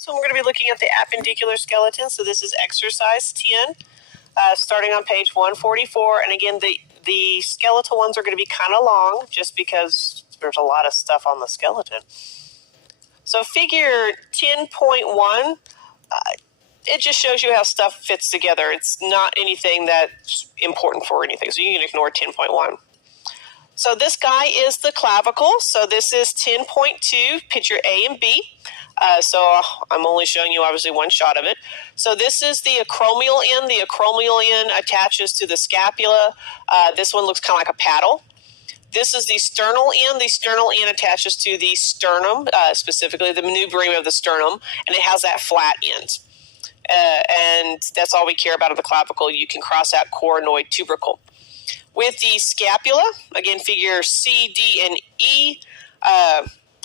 So we're going to be looking at the appendicular skeleton. So this is exercise 10, starting on page 144. And again, the skeletal ones are going to be kind of long just because there's a lot of stuff on the skeleton. So figure 10.1, it just shows you how stuff fits together. It's not anything that's important for anything, so you can ignore 10.1. So this guy is the clavicle. So this is 10.2, picture A and B. So I'm only showing you obviously one shot of it. So this is the acromial end. The acromial end attaches to the scapula. This one looks kind of like a paddle. This is the sternal end. The sternal end attaches to the sternum, specifically the manubrium of the sternum, and it has that flat end. And that's all we care about of the clavicle. You can cross out coronoid tubercle. With the scapula, again, figure C, D, and E,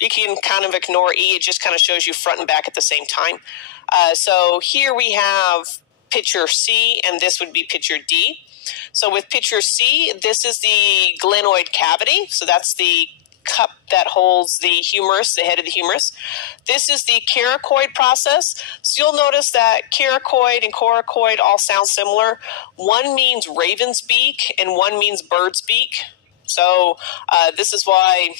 you can kind of ignore E. It just kind of shows you front and back at the same time. So here we have picture C, and this would be picture D. So with picture C, this is the glenoid cavity. So that's the cup that holds the humerus, the head of the humerus. This is the coracoid process. So you'll notice that coracoid and coracoid all sound similar. One means raven's beak and one means bird's beak. So this is why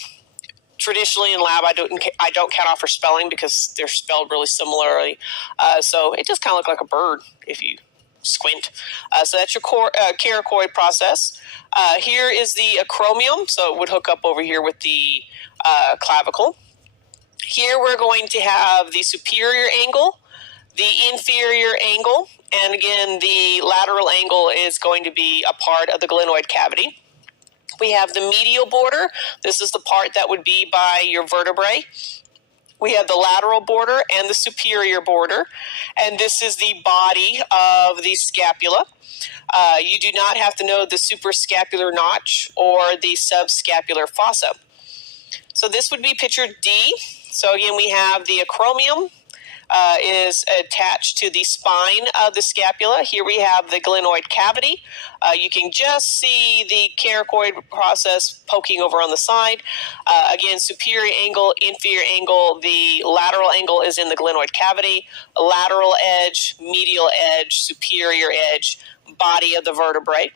traditionally in lab I don't count off for spelling because they're spelled really similarly. So it just kind of looks like a bird if you squint. So that's your coracoid process. Here is the acromion, so it would hook up over here with the clavicle. Here we're going to have the superior angle, the inferior angle, and again the lateral angle is going to be a part of the glenoid cavity. We have the medial border. This is the part that would be by your vertebrae. We have the lateral border and the superior border, and this is the body of the scapula. You do not have to know the suprascapular notch or the subscapular fossa. So this would be picture D. So again, we have the acromion is attached to the spine of the scapula. Here we have the glenoid cavity. You can just see the coracoid process poking over on the side. Again, superior angle, inferior angle, the lateral angle is in the glenoid cavity. Lateral edge, medial edge, superior edge, body of the vertebrae.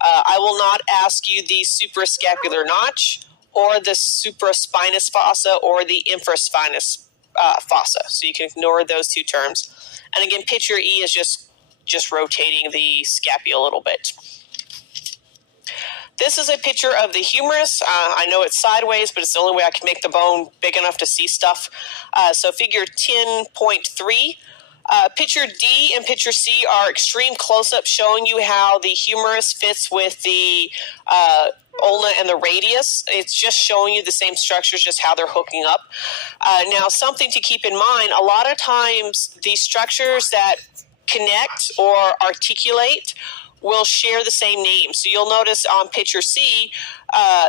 I will not ask you the suprascapular notch or the supraspinous fossa or the infraspinous fossa. So you can ignore those two terms. And again, picture E is just rotating the scapula a little bit. This is a picture of the humerus. I know it's sideways, but it's the only way I can make the bone big enough to see stuff. So figure 10.3. Picture D and picture C are extreme close-ups showing you how the humerus fits with the ulna and the radius. It's just showing you the same structures, just how they're hooking up. Now, something to keep in mind, a lot of times the structures that connect or articulate will share the same name. So you'll notice on picture C,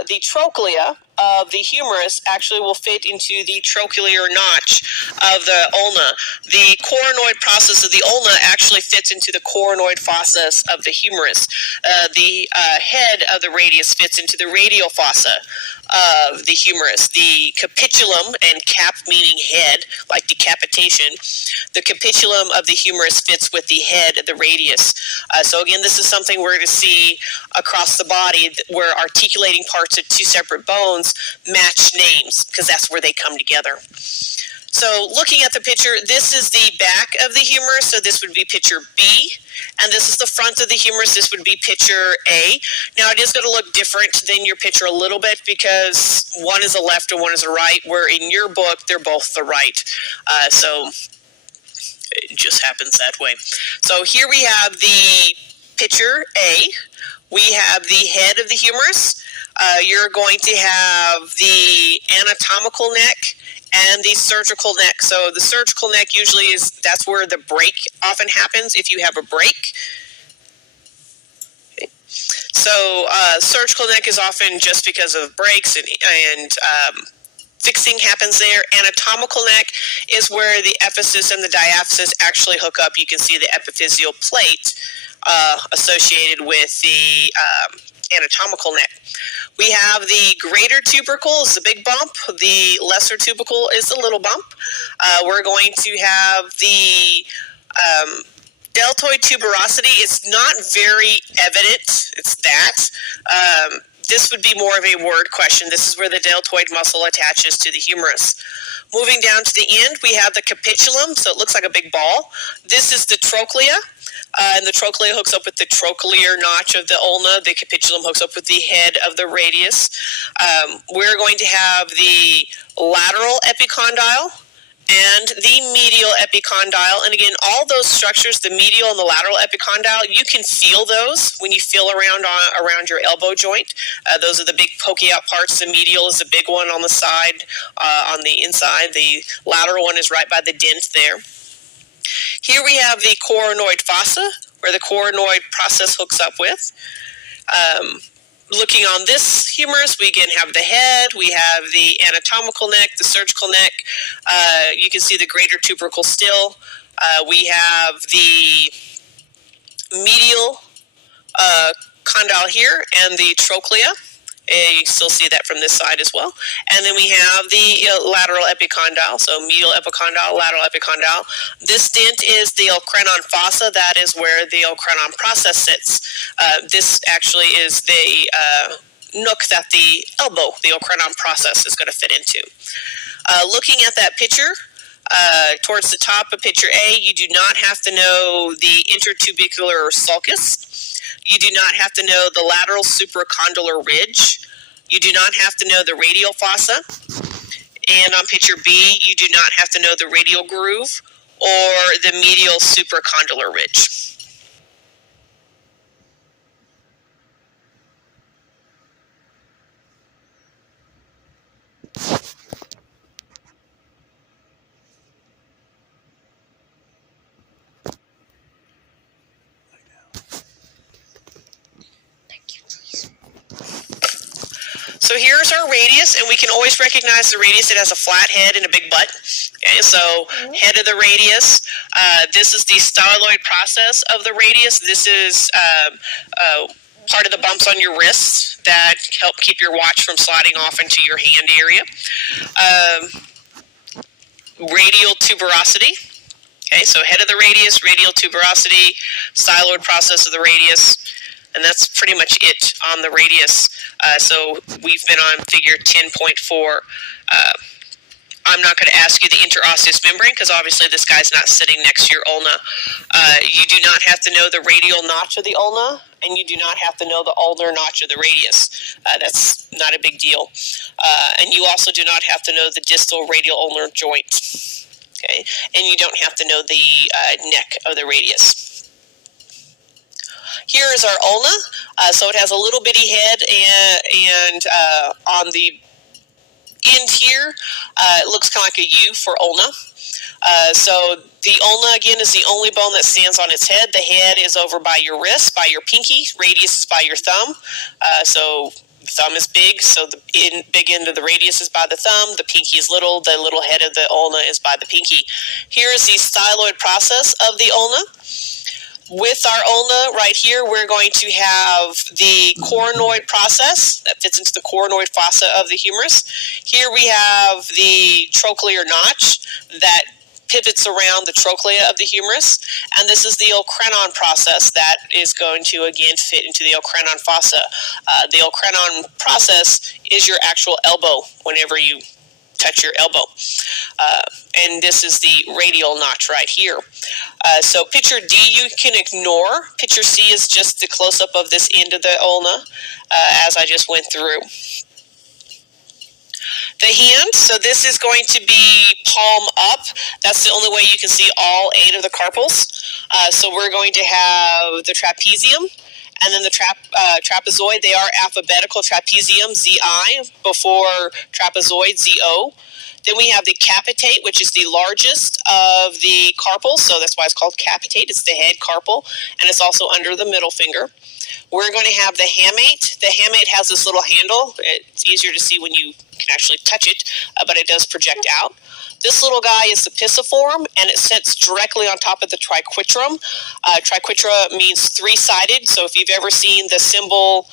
the trochlea of the humerus actually will fit into the trochlear notch of the ulna. The coronoid process of the ulna actually fits into the coronoid fossa of the humerus. The head of the radius fits into the radial fossa of the humerus. The capitulum, and cap meaning head, like decapitation, the capitulum of the humerus fits with the head of the radius. So again, this is something we're going to see across the body where articulating parts of two separate bones match names because that's where they come together. So looking at the picture, this is the back of the humerus, so this would be picture B, and this is the front of the humerus, this would be picture A. Now it is going to look different than your picture a little bit because one is a left and one is a right, where in your book they're both the right. So it just happens that way. So here we have the picture A. We have the head of the humerus. You're going to have the anatomical neck and the surgical neck. So the surgical neck usually that's where the break often happens if you have a break. Okay. So surgical neck is often just because of breaks and fixing happens there. Anatomical neck is where the epiphysis and the diaphysis actually hook up. You can see the epiphyseal plate associated with the anatomical neck. We have the greater tubercle is the big bump. The lesser tubercle is the little bump. We're going to have the deltoid tuberosity. It's not very evident. It's that. This would be more of a word question. This is where the deltoid muscle attaches to the humerus. Moving down to the end, we have the capitulum, so it looks like a big ball. This is the trochlea, and the trochlea hooks up with the trochlear notch of the ulna. The capitulum hooks up with the head of the radius. We're going to have the lateral epicondyle and the medial epicondyle. And again, all those structures, the medial and the lateral epicondyle, you can feel those when you feel around your elbow joint. Those are the big pokey out parts. The medial is the big one on the side, on the inside. The lateral one is right by the dent there. Here we have the coronoid fossa, where the coronoid process hooks up with. Looking on this humerus, we again have the head, we have the anatomical neck, the surgical neck. You can see the greater tubercle still. We have the medial condyle here and the trochlea. You still see that from this side as well. And then we have the lateral epicondyle, so medial epicondyle, lateral epicondyle. This dent is the olecranon fossa. That is where the olecranon process sits. This actually is the nook that the elbow, the olecranon process, is going to fit into. Looking at that picture, towards the top of picture A, you do not have to know the intertubercular sulcus. You do not have to know the lateral supracondylar ridge. You do not have to know the radial fossa. And on picture B, you do not have to know the radial groove or the medial supracondylar ridge. So here's our radius, and we can always recognize the radius. It has a flat head and a big butt. Okay, so head of the radius. This is the styloid process of the radius. This is part of the bumps on your wrists that help keep your watch from sliding off into your hand area. Radial tuberosity. Okay, so head of the radius, radial tuberosity, styloid process of the radius. And that's pretty much it on the radius. So we've been on figure 10.4. I'm not going to ask you the interosseous membrane because obviously this guy's not sitting next to your ulna. You do not have to know the radial notch of the ulna, and you do not have to know the ulnar notch of the radius. That's not a big deal. And you also do not have to know the distal radial ulnar joint. Okay, and you don't have to know the neck of the radius. Here is our ulna. So it has a little bitty head, and on the end here, it looks kind of like a U for ulna. So the ulna, again, is the only bone that stands on its head. The head is over by your wrist, by your pinky. Radius is by your thumb. So the thumb is big, so the big end of the radius is by the thumb. The pinky is little. The little head of the ulna is by the pinky. Here is the styloid process of the ulna. With our ulna right here, we're going to have the coronoid process that fits into the coronoid fossa of the humerus. Here we have the trochlear notch that pivots around the trochlea of the humerus, and this is the olecranon process that is going to again fit into the olecranon fossa. The olecranon process is your actual elbow whenever you touch your elbow. And this is the radial notch right here. So picture D you can ignore. Picture C is just the close-up of this end of the ulna as I just went through. The hand, so this is going to be palm up. That's the only way you can see all 8 of the carpals. So we're going to have the trapezium, and then the trapezoid. They are alphabetical: trapezium, ZI, before trapezoid, ZO. Then we have the capitate, which is the largest of the carpals, so that's why it's called capitate. It's the head carpal, and it's also under the middle finger. We're going to have the hamate. The hamate has this little handle. It's easier to see when you can actually touch it, but it does project out. This little guy is the pisiform, and it sits directly on top of the triquitrum. Triquitra means three-sided, so if you've ever seen the symbol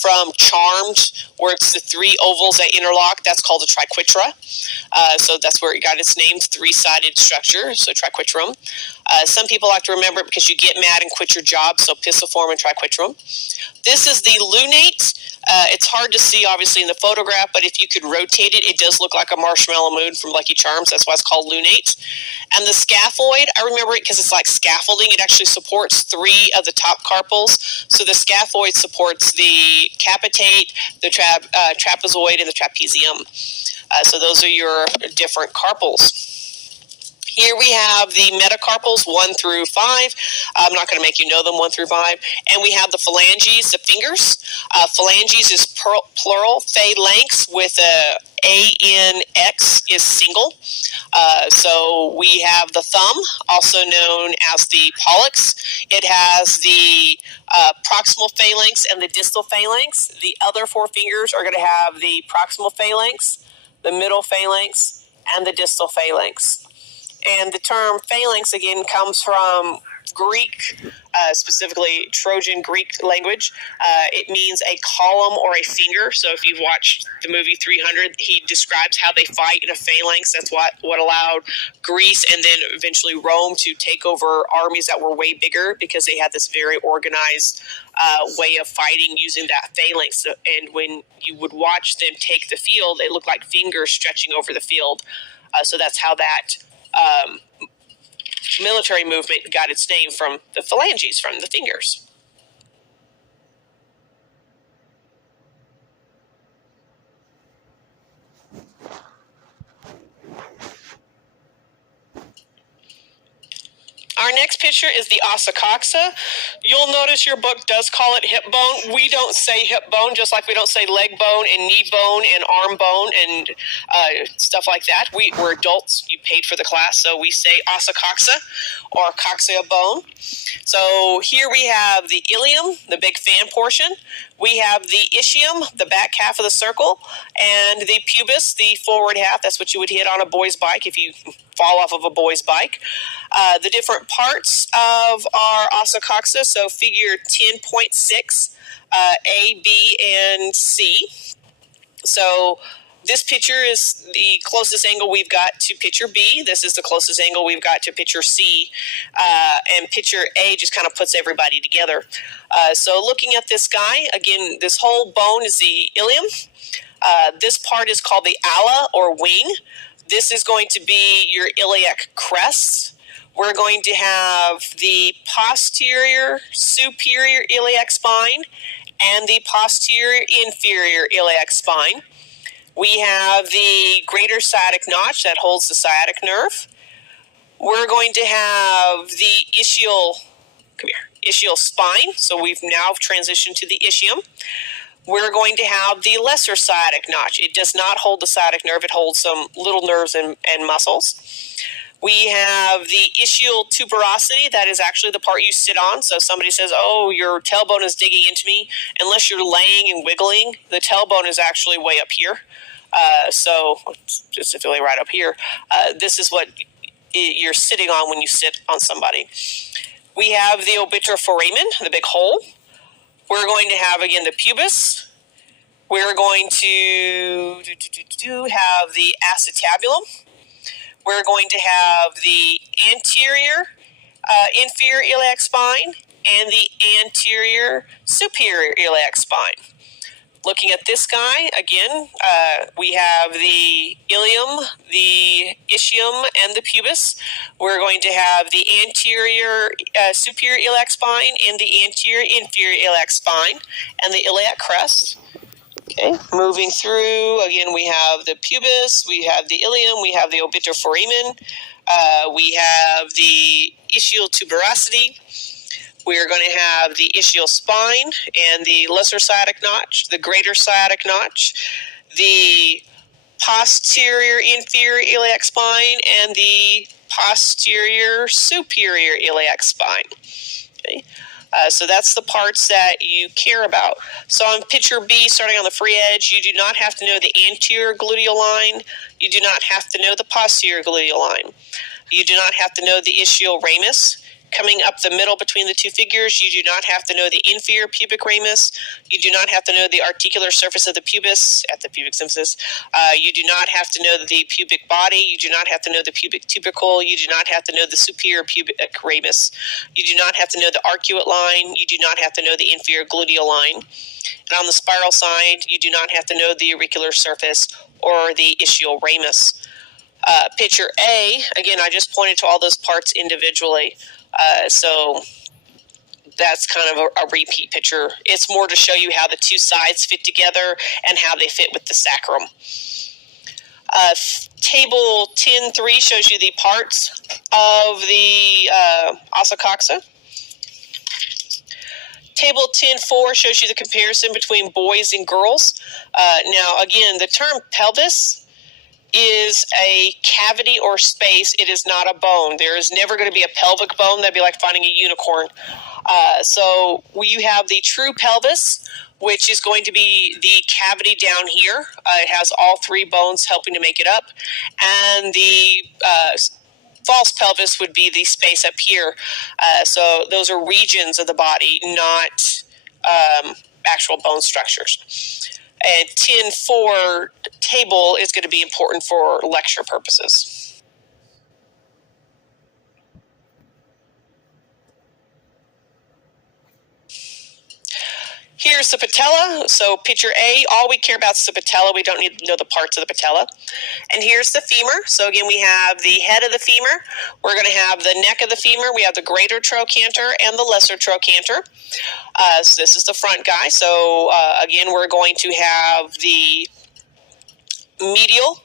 from Charmed, where it's the three ovals that interlock, that's called a triquitra. So that's where it got its name, three-sided structure, so triquitrum. Some people like to remember it because you get mad and quit your job, so pisiform and triquitrum. This is the lunate. It's hard to see, obviously, in the photograph, but if you could rotate it, it does look like a marshmallow moon from Lucky Charms. That's why it's called lunate. And the scaphoid, I remember it because it's like scaffolding. It actually supports three of the top carpals. So the scaphoid supports the capitate, the trapezoid, and the trapezium. So those are your different carpals. Here we have the metacarpals 1 through 5. I'm not going to make you know them 1 through 5. And we have the phalanges, the fingers. Phalanges is plural. Phalanx with A-N-X is single. So we have the thumb, also known as the pollex. It has the proximal phalanx and the distal phalanx. The other 4 fingers are going to have the proximal phalanx, the middle phalanx, and the distal phalanx. And the term phalanx, again, comes from Greek, specifically Trojan Greek language. It means a column or a finger. So if you've watched the movie 300, he describes how they fight in a phalanx. That's what allowed Greece and then eventually Rome to take over armies that were way bigger because they had this very organized way of fighting using that phalanx. And when you would watch them take the field, they looked like fingers stretching over the field. So that's how that military movement got its name, from the phalanges, from the fingers. Our next picture is the ossa coxa. You'll notice your book does call it hip bone. We don't say hip bone, just like we don't say leg bone and knee bone and arm bone and stuff like that. We're adults. You paid for the class, so we say ossa coxa or coxia bone. So here we have the ilium, the big fan portion. We have the ischium, the back half of the circle, and the pubis, the forward half. That's what you would hit on a boy's bike if you fall off of a boy's bike. The different parts of our ossa coxa, so figure 10.6, A, B, and C. So this picture is the closest angle we've got to picture B. This is the closest angle we've got to picture C. And picture A just kind of puts everybody together. So looking at this guy, again, this whole bone is the ilium. This part is called the ala, or wing. This is going to be your iliac crest. We're going to have the posterior superior iliac spine and the posterior inferior iliac spine. We have the greater sciatic notch that holds the sciatic nerve. We're going to have the ischial spine. So we've now transitioned to the ischium. We're going to have the lesser sciatic notch. It does not hold the sciatic nerve. It holds some little nerves and muscles. We have the ischial tuberosity. That is actually the part you sit on. So somebody says, oh, your tailbone is digging into me. Unless you're laying and wiggling, the tailbone is actually way up here. So specifically right up here. This is what you're sitting on when you sit on somebody. We have the obiter foramen, the big hole. We're going to have, again, the pubis. We're going to have the acetabulum. We're going to have the anterior inferior iliac spine and the anterior superior iliac spine. Looking at this guy, again, we have the ilium, the ischium, and the pubis. We're going to have the anterior superior iliac spine and the anterior inferior iliac spine and the iliac crest. Okay, moving through, again, we have the pubis, we have the ilium, we have the obiter foramen, we have the ischial tuberosity. We are going to have the ischial spine and the lesser sciatic notch, the greater sciatic notch, the posterior inferior iliac spine, and the posterior superior iliac spine. Okay. So that's the parts that you care about. So on picture B, starting on the free edge, you do not have to know the anterior gluteal line. You do not have to know the posterior gluteal line. You do not have to know the ischial ramus. Coming up the middle between the two figures, you do not have to know the inferior pubic ramus. You do not have to know the articular surface of the pubis at the pubic symphysis. You do not have to know the pubic body. You do not have to know the pubic tubercle. You do not have to know the superior pubic ramus. You do not have to know the arcuate line. You do not have to know the inferior gluteal line. And on the spiral side, you do not have to know the auricular surface or the ischial ramus. Picture A, again, I just pointed to all those parts individually. So that's kind of a repeat picture. It's more to show you how the two sides fit together and how they fit with the sacrum. Table 10.3 shows you the parts of the ossa coxa. Table 10.4 shows you the comparison between boys and girls. Now, again, the term pelvis is a cavity or space. It is not a bone. There is never going to be a pelvic bone. That'd be like finding a unicorn. So you have the true pelvis, which is going to be the cavity down here. It has all three bones helping to make it up. And the false pelvis would be the space up here. So those are regions of the body, not actual bone structures. And 10.4 table is going to be important for lecture purposes. Here's the patella. So picture A, all we care about is the patella. We don't need to know the parts of the patella. And here's the femur. So again, we have the head of the femur. We're going to have the neck of the femur. We have the greater trochanter and the lesser trochanter. So this is the front guy. So again, we're going to have the medial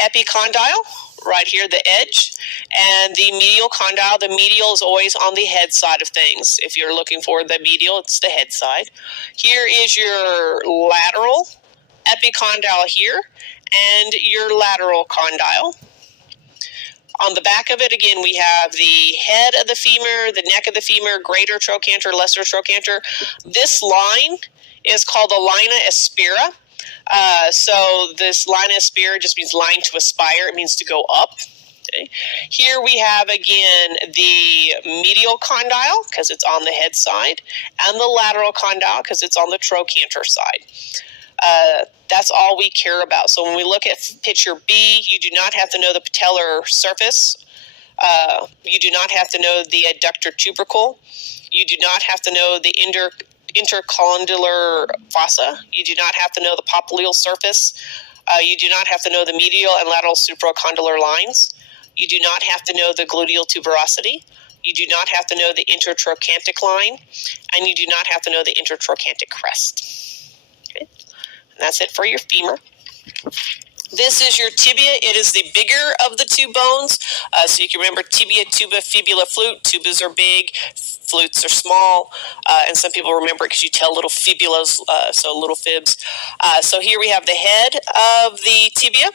epicondyle right here, the edge, and the medial condyle. The medial is always on the head side of things. If you're looking for the medial, it's the head side. Here is your lateral epicondyle here, and your lateral condyle. On the back of it, again, we have the head of the femur, the neck of the femur, greater trochanter, lesser trochanter. This line is called the linea aspera. So this linea aspera just means line to aspire. It means to go up. Okay. Here we have, again, the medial condyle, because it's on the head side, and the lateral condyle, because it's on the trochanter side. That's all we care about. So when we look at picture B, you do not have to know the patellar surface. You do not have to know the adductor tubercle. You do not have to know the intercondylar fossa. You do not have to know the popliteal surface. You do not have to know the medial and lateral supracondylar lines. You do not have to know the gluteal tuberosity. You do not have to know the intertrochantic line. And you do not have to know the intertrochantic crest. Okay. And that's it for your femur. This is your tibia. It is the bigger of the two bones. So you can remember tibia, tuba, fibula, flute. Tubas are big, flutes are small. And some people remember it because you tell little fibulas, so little fibs. So here we have the head of the tibia.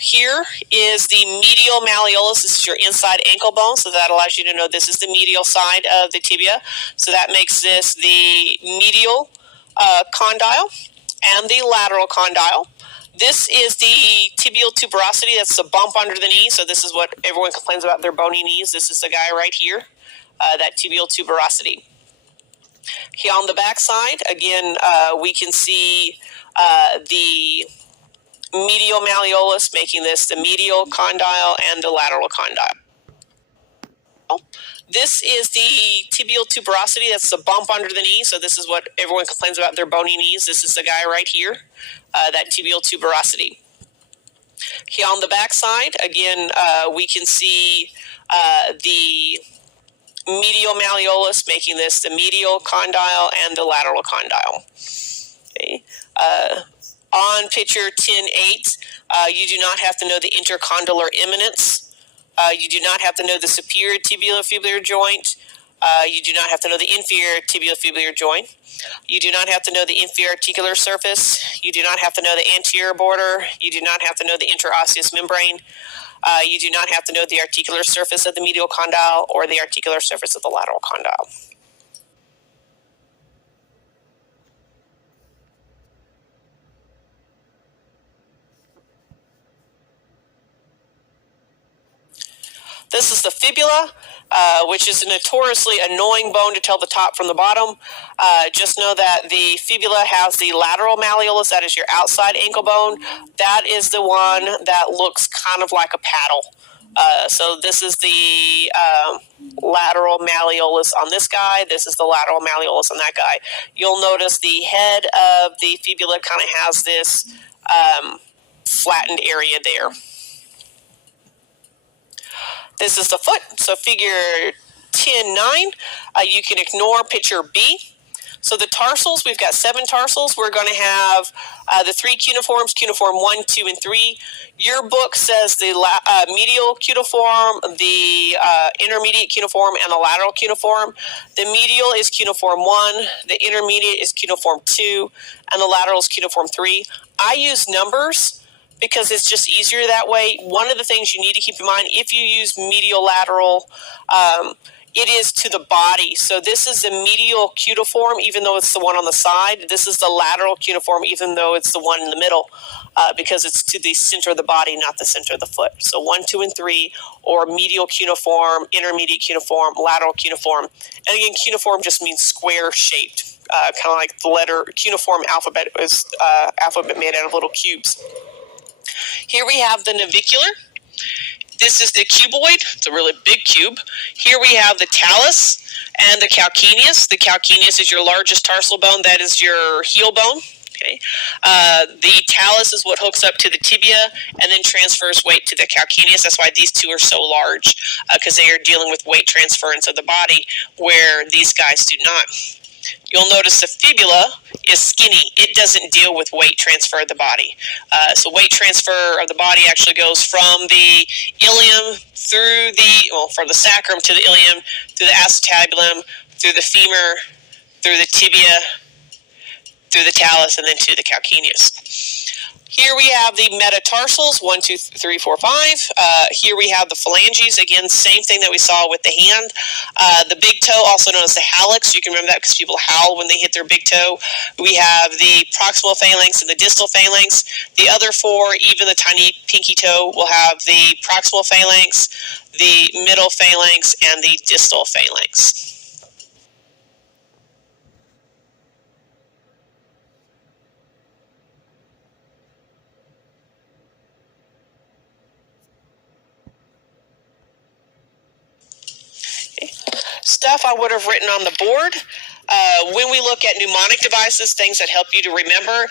Here is the medial malleolus. This is your inside ankle bone. So that allows you to know this is the medial side of the tibia. So that makes this the medial condyle and the lateral condyle. This is the tibial tuberosity. That's the bump under the knee. So this is what everyone complains about, their bony knees. This is the guy right here, that tibial tuberosity. Here on the back side, again, we can see the medial malleolus, making this the medial condyle and the lateral condyle. This is the tibial tuberosity. That's the bump under the knee. So this is what everyone complains about, their bony knees. This is the guy right here, that tibial tuberosity. Here on the back side, again, we can see the medial malleolus, making this the medial condyle and the lateral condyle. Okay. On picture 10.8, you do not have to know the intercondylar eminence. You do not have to know the superior tibial-fibular joint. You do not have to know the inferior tibial-fibular joint. You do not have to know the inferior articular surface. You do not have to know the anterior border. You do not have to know the interosseous membrane. You do not have to know the articular surface of the medial condyle or the articular surface of the lateral condyle. This is the fibula, which is a notoriously annoying bone to tell the top from the bottom. Just know that the fibula has the lateral malleolus, that is your outside ankle bone. That is the one that looks kind of like a paddle. So this is the lateral malleolus on this guy. This is the lateral malleolus on that guy. You'll notice the head of the fibula kind of has this flattened area there. This is the foot. So figure 10.9. You can ignore picture B. So the tarsals, we've got 7 tarsals. We're going to have the 3 cuneiforms, cuneiform 1, 2, and 3. Your book says the medial cuneiform, the intermediate cuneiform, and the lateral cuneiform. The medial is cuneiform 1, the intermediate is cuneiform 2, and the lateral is cuneiform 3. I use numbers because it's just easier that way. One of the things you need to keep in mind, if you use medial lateral, it is to the body. So this is the medial cuneiform, even though it's the one on the side. This is the lateral cuneiform, even though it's the one in the middle, because it's to the center of the body, not the center of the foot. So 1, 2, and 3, or medial cuneiform, intermediate cuneiform, lateral cuneiform. And again, cuneiform just means square-shaped, kind of like the letter cuneiform alphabet is alphabet made out of little cubes. Here we have the navicular. This is the cuboid. It's a really big cube. Here we have the talus and the calcaneus. The calcaneus is your largest tarsal bone. That is your heel bone. Okay. The talus is what hooks up to the tibia and then transfers weight to the calcaneus. That's why these two are so large, because they are dealing with weight transference of the body, where these guys do not. You'll notice the fibula is skinny. It doesn't deal with weight transfer of the body. So weight transfer of the body actually goes from the ilium through from the sacrum to the ilium, through the acetabulum, through the femur, through the tibia, through the talus, and then to the calcaneus. Here we have the metatarsals, 1, 2, 3, 4, 5. Here we have the phalanges. Again, same thing that we saw with the hand. The big toe, also known as the hallux. You can remember that because people howl when they hit their big toe. We have the proximal phalanx and the distal phalanx. The other 4, even the tiny pinky toe, will have the proximal phalanx, the middle phalanx, and the distal phalanx. Stuff I would have written on the board. When we look at mnemonic devices, things that help you to remember,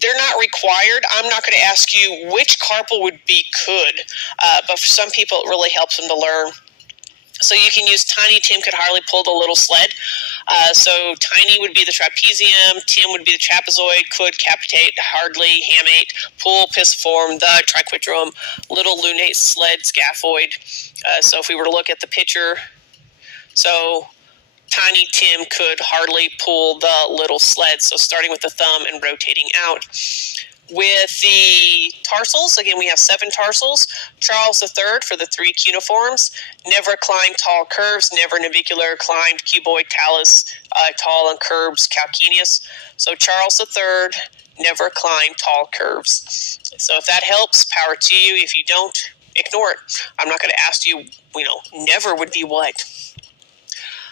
they're not required. I'm not going to ask you which carpal would be could, but for some people it really helps them to learn. So you can use Tiny Tim could hardly pull the little sled. So Tiny would be the trapezium, Tim would be the trapezoid, could, capitate, hardly, hamate, pull, pisiform, the triquetrum, little lunate, sled, scaphoid. So if we were to look at the picture, so Tiny Tim could hardly pull the little sled. So starting with the thumb and rotating out. With the tarsals, again, we have 7 tarsals. Charles III for the 3 cuneiforms. Never climbed tall curves, never navicular, climbed cuboid, talus, tall and curves, calcaneus. So Charles III never climbed tall curves. So if that helps, power to you. If you don't, ignore it. I'm not going to ask you, never would be what.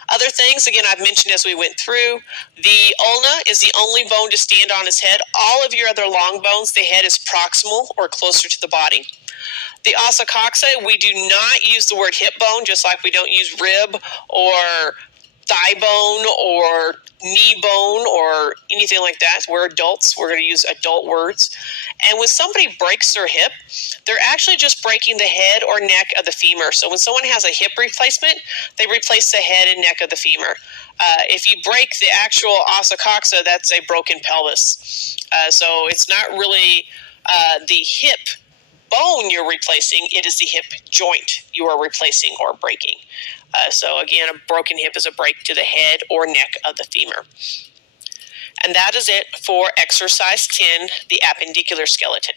Other things, again, I've mentioned as we went through, the ulna is the only bone to stand on its head. All of your other long bones, the head is proximal or closer to the body. The ossa coxa, we do not use the word hip bone, just like we don't use rib or thigh bone or knee bone or anything like that. We're adults. We're going to use adult words. And when somebody breaks their hip, they're actually just breaking the head or neck of the femur. So when someone has a hip replacement, they replace the head and neck of the femur. If you break the actual ossa coxa, that's a broken pelvis. So it's not really the hip bone you're replacing, it is the hip joint you are replacing or breaking. So again, a broken hip is a break to the head or neck of the femur. And that is it for exercise 10, the appendicular skeleton.